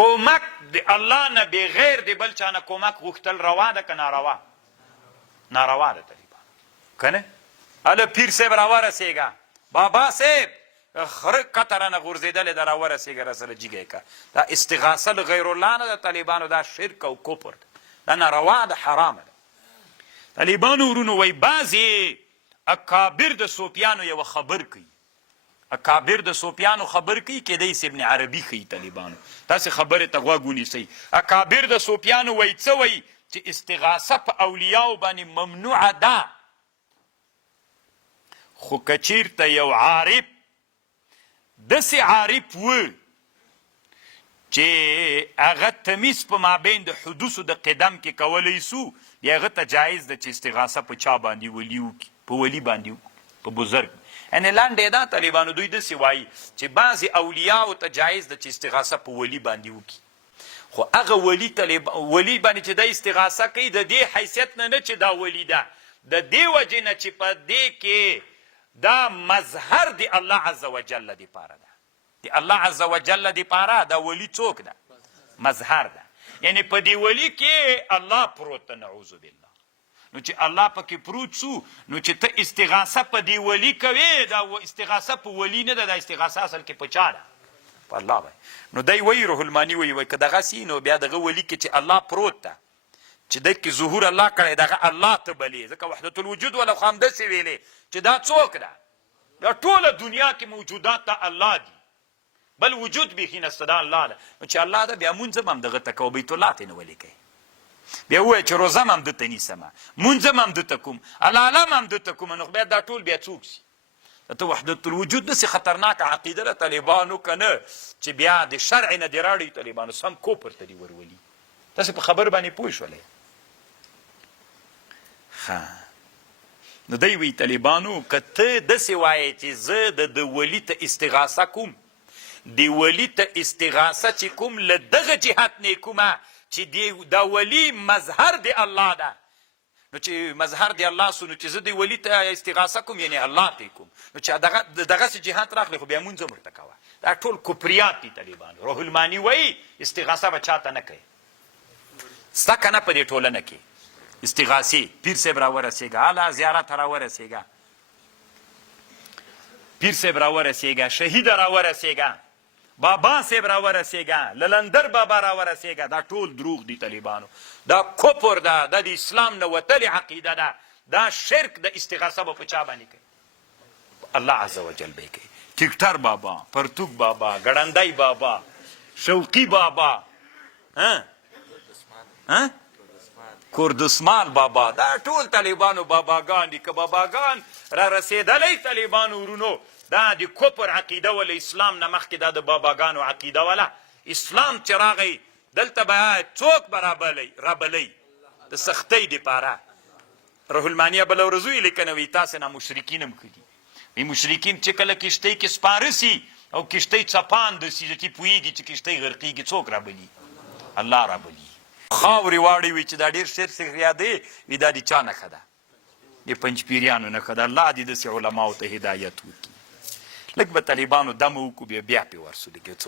کومک د الله نه بغیر د بل چا نه کومک غوښتل روا ده که ناروا؟ ناروا ده طالبان کنه. هله پیر صاحب راورسېږه، بابا صاحب خره قطره نه غورځېدلې ده راورسېږه راسره جیګی که. دا استغاثه له غیر الله نه د طالبانو دا شرک او کفر ده، دا ناروا ده، حرامه ده. طالبانو ورونو وایي بعضې اکابر د صوفیانو یوه خبر کوي، اکابر د صوفیانو خبر کوي، کیدای سي ابن عربي ښیي طالبانو، تاسې خبرې ته غوږ ونیسئ. اکابر د صوفیانو وایي څه وایي چې استغاثه په اولیاو باندې ممنوعه ده، خو که چیرته یو عارف داسې عارف و چې هغه تمیز په مابین د حدوثو د قدم کې کولی سو، بیا هغه ته جایز ده چې استغاثه په چا باندې ولي وکړي، په ولي باندې وکړي، په بزرګ. یعنې لنډې دا طالبانو دوی داسې وایي چې بعضې اولیاو ته جایز ده چې استغاثه په ولي باندې وکړي، خو هغه ولي باندې چې دا استغاثه کوي د دې حیثیت نه چې دا ولی ده، د دې وجې نه چې په دې کې دا مظهر د الله عز وجل دپاره ده، د الله عز وجل دپاره دا ولی څوک ده؟ مظهر ده. یعنې په دې ولی کې الله پروت ده، نعوذ بالله. نو چې الله پکې پروت سو، نو چې ته استغاثه په دې ولی کوې، دا استغاثه په ولی نه ده، دا استغاثه اصل کې په چا ده؟ په الله باندې. نو دی وایي روح الماني وایي که دغسې نو بیا دغه ولی کې چې الله پروت ده، چې دی کې ظهور الله کړی، دغه الله ته بلې، ځکه وحدت الوجود والا خو همداسې ویلې چې دا څوک ده؟ دا ټوله دنیا کې موجودات ته الله دي، بل وجود بیخي نسته، دا الله ده. نو چې الله ده بیا مونځ هم همدغه ته کوه، بیت الله ته یې نه ولې کوي. بیا ووایه چې روزه هم همدته نیسمه، مونځ هم همدته کوم، العاله هم همدته کومه، نو بیا دا ټول بیا څوک سي؟ ته وحدت الوجود داسې خطرناکه عقیده ده طالبانو که نه چې بیا د شرع نه دې راړئ طالبانو، سم کوپر ته دې ورولي. تاسې په خبر باندې پوه شولئ؟ نو دی وایي طالبانو که ته داسې وایې چې زه د ولي ته استغاثه کوم، د ولي ته استغاثه چې کوم له دغه جهت نه کومه چې دا ولی مظهر د الله ده، نو چې مظهر د الله سو، نو چې زه د ولی ته استغاثه کوم یعنې الله ته کوم، نو چې دغسې جهت راغلی خو بیا مونځ هم ورته کوه. دا ټول کفریات دي طالبانو. روح الماني وایي استغاثه به چاته نه کوي، سته که نه په دې ټولنه کې استغاثې. پیر صاحب راورسېږه، هله زیارت راورسېږه، پیر صاحب راورسېږه، شهید راورسېږه، بابا صاحب راورسېږه، للندر بابا راورسېږه، دا ټول دروغ دي طالبانو، دا کفر ده، دا د اسلام نه وتلې عقیده ده، دا شرک د استغاثه به په چا باندې کوي؟ الله عز وجل به یې کوي. ټیکټر بابا، پرتوک بابا، ګړندی بابا، شوقي بابا، کردسمان بابا، دا ټول طالبانو باباګان دي. که باباګان را رسېدلی طالبانو ورونو، دا د کفر عقیده وله، اسلام نه مخکې دا د باباګانو عقیده وله. اسلام چې راغی دلته به څوک به رابلی د سختۍ دپاره. روح المانیه بله ورځ ویلې که نه وي تاسې نه مشرکین هم ښه دي، وایي مشرکین چې کله کښتۍ کې سپاره سي او کښتۍ څپانده سي، چې پوهېږي چې کښتۍ غرقېږي، څوک رابلي؟ الله رابلي. خاورې واړې وي چې دا ډېر شعر څخه یادوي، وي دا د چا نښه ده؟ د پنجپیریانو نښه ده. الله دې داسې علماو ته هدایت وکړي. لږ به طالبانو دمه وکړو، بیا پې ورسو لږ